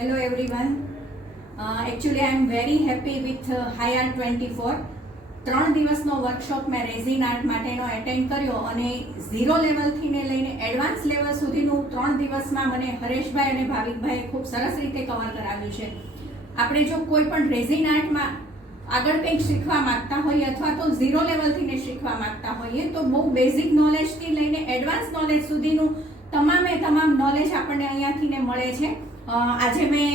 Hello everyone. Actually I am very happy with High Art 24. 3 દિવસનો workshop મેં resin art માટેનો attend કર્યો અને ઝીરો લેવલથી ને લઈને એડવાન્સ લેવલ સુધીનું 3 દિવસમાં મને હરેશભાઈ અને ભાવિકભાઈએ ખૂબ સરસ રીતે કવર કરાવ્યું છે. આપણે જો કોઈ પણ રેઝિન આર્ટમાં આગળ કંઈક શીખવા માંગતા હોઈએ અથવા તો ઝીરો લેવલથી ને શીખવા માંગતા હોઈએ તો બહુ બેઝિક નોલેજથી લઈને એડવાન્સ નોલેજ સુધીનું તમામ નોલેજ આપણને અહીંયાથી ને મળે છે. આજે મેં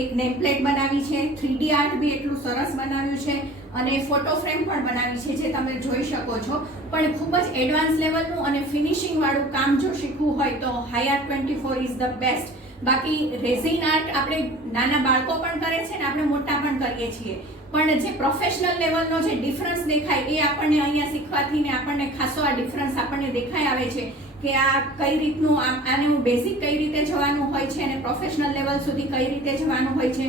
એક નેમપ્લેટ બનાવી છે, 3D આર્ટ બી એટલું સરસ બનાવ્યું છે અને ફોટો ફ્રેમ પણ બનાવી છે જે તમે જોઈ શકો છો. પણ ખૂબ જ એડવાન્સ લેવલનું અને ફિનિશિંગ વાળું કામ જો શીખવું હોય તો high art 24 is the best. બાકી રેઝિન આર્ટ આપણે નાના બાળકો પણ કરે છે ને આપણે મોટા પણ કરીએ છીએ, પણ જે પ્રોફેશનલ લેવલનો જે ડિફરન્સ દેખાય એ આપણને અહીંયા શીખવાથી ને આપણને ખાસો આ ડિફરન્સ આપણને દેખાઈ આવે છે કે આ કઈ રીતનું આને બેઝિક કઈ રીતે જવાનું હોય છે અને પ્રોફેશનલ લેવલ સુધી કઈ રીતે જવાનું હોય છે.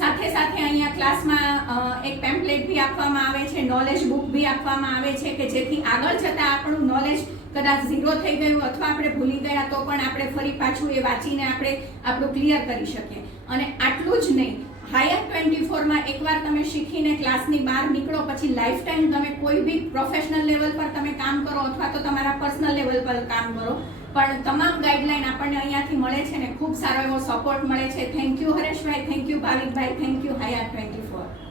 સાથે સાથે અહીંયા ક્લાસમાં એક પેમ્પલેટ બી આપવામાં આવે છે, નોલેજ બુક બી આપવામાં આવે છે કે જેથી આગળ જતાં આપણું નોલેજ કદાચ ઝીરો થઈ ગયું અથવા આપણે ભૂલી ગયા તો પણ આપણે ફરી પાછું એ વાંચીને આપણે આપણું ક્લિયર કરી શકીએ. અને આટલું જ નહીં, હાઈ આર્ટ 24માં એકવાર તમે શીખીને ક્લાસની બહાર નીકળો પછી લાઈફ ટાઈમ તમે કોઈ બી પ્રોફેશનલ લેવલ પર તમે કામ કરો અથવા તો તમારા પર્સનલ લેવલ પર કામ કરો, પણ તમામ ગાઈડલાઈન આપણને અહીંયાથી મળે છે ને ખૂબ સારો એવો સપોર્ટ મળે છે. Thank you Hareshbhai, thank you Bhavikbhai, thank you high art 24.